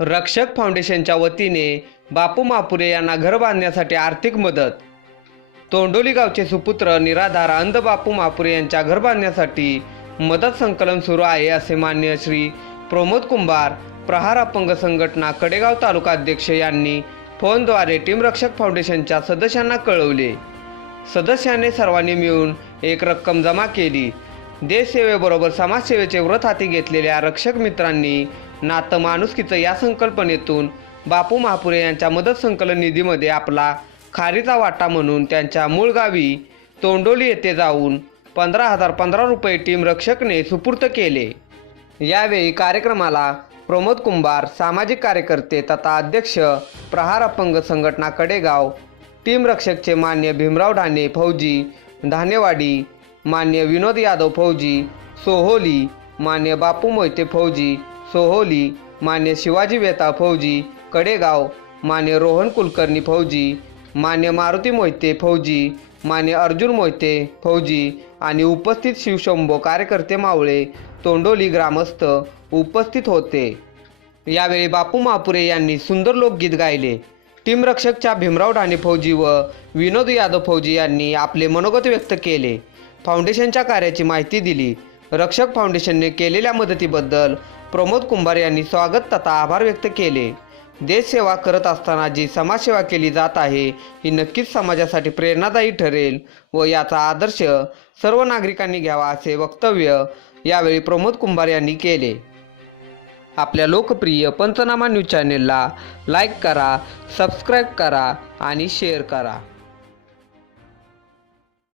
रक्षक फाउंडेशनच्या वतीने बापू महापुरे यांना घर बांधण्यासाठी आर्थिक मदत। तोंडोली गावचे सुपुत्र निराधार अंध बापू महापुरे यांच्या घर बांधण्यासाठी मदत संकलन सुरू आहे असे मान्य श्री प्रमोद कुंभार, प्रहार अपंग संघटना कडेगाव तालुका अध्यक्ष यांनी फोनद्वारे टीम रक्षक फाउंडेशनच्या सदस्यांना कळवले। सदस्यांनी सर्वांनी मिळून एक रक्कम जमा केली। देशसेवेबरोबर समाजसेवेचे व्रत हाती घेतलेल्या रक्षक मित्रांनी नातं माणुसकीचं या संकल्पनेतून बापू महापुरे यांच्या मदत संकलन निधीमध्ये आपला खारीचा वाटा म्हणून त्यांच्या मूळ गावी तोंडोली येथे जाऊन 15,015 रुपये टीम रक्षकने सुपूर्द केले। यावेळी कार्यक्रमाला प्रमोद कुंभार, सामाजिक कार्यकर्ते तथा अध्यक्ष प्रहार अपंग संघटना कडेगाव, टीम रक्षकचे मान्य भीमराव ढाणे फौजी धानेवाडी, मान्य विनोद यादव फौजी सोहोली, मान्य बापू मोहिते फौजी सोहोली, मान्य शिवाजी वेताळ फौजी कडेगाव, मान्य रोहन कुलकर्णी फौजी, मान्य मारुती मोहिते फौजी, मान्य अर्जुन मोहिते फौजी आणि उपस्थित शिवशंभो कार्यकर्ते मावळे तोंडोली ग्रामस्थ उपस्थित होते। यावेळी बापू महापुरे यांनी सुंदर लोकगीत गायले। टीम रक्षकच्या भीमराव ढाणे फौजी व विनोद यादव फौजी यांनी आपले मनोगत व्यक्त केले। फाउंडेशनच्या कार्याची माहिती दिली। रक्षक फाउंडेशनने केलेल्या मदतीबद्दल प्रमोद कुंभार यांनी स्वागत तथा आभार व्यक्त केले। देशसेवा करत असताना जी समाजसेवा केली जात आहे ही नक्कीच समाजासाठी प्रेरणादायी ठरेल व याचा आदर्श सर्व नागरिकांनी घ्यावा असे वक्तव्य यावेळी प्रमोद कुंभार यांनी केले। आपल्या लोकप्रिय पंचनामा न्यूज चॅनेलला लाईक करा, सबस्क्राईब करा आणि शेअर करा।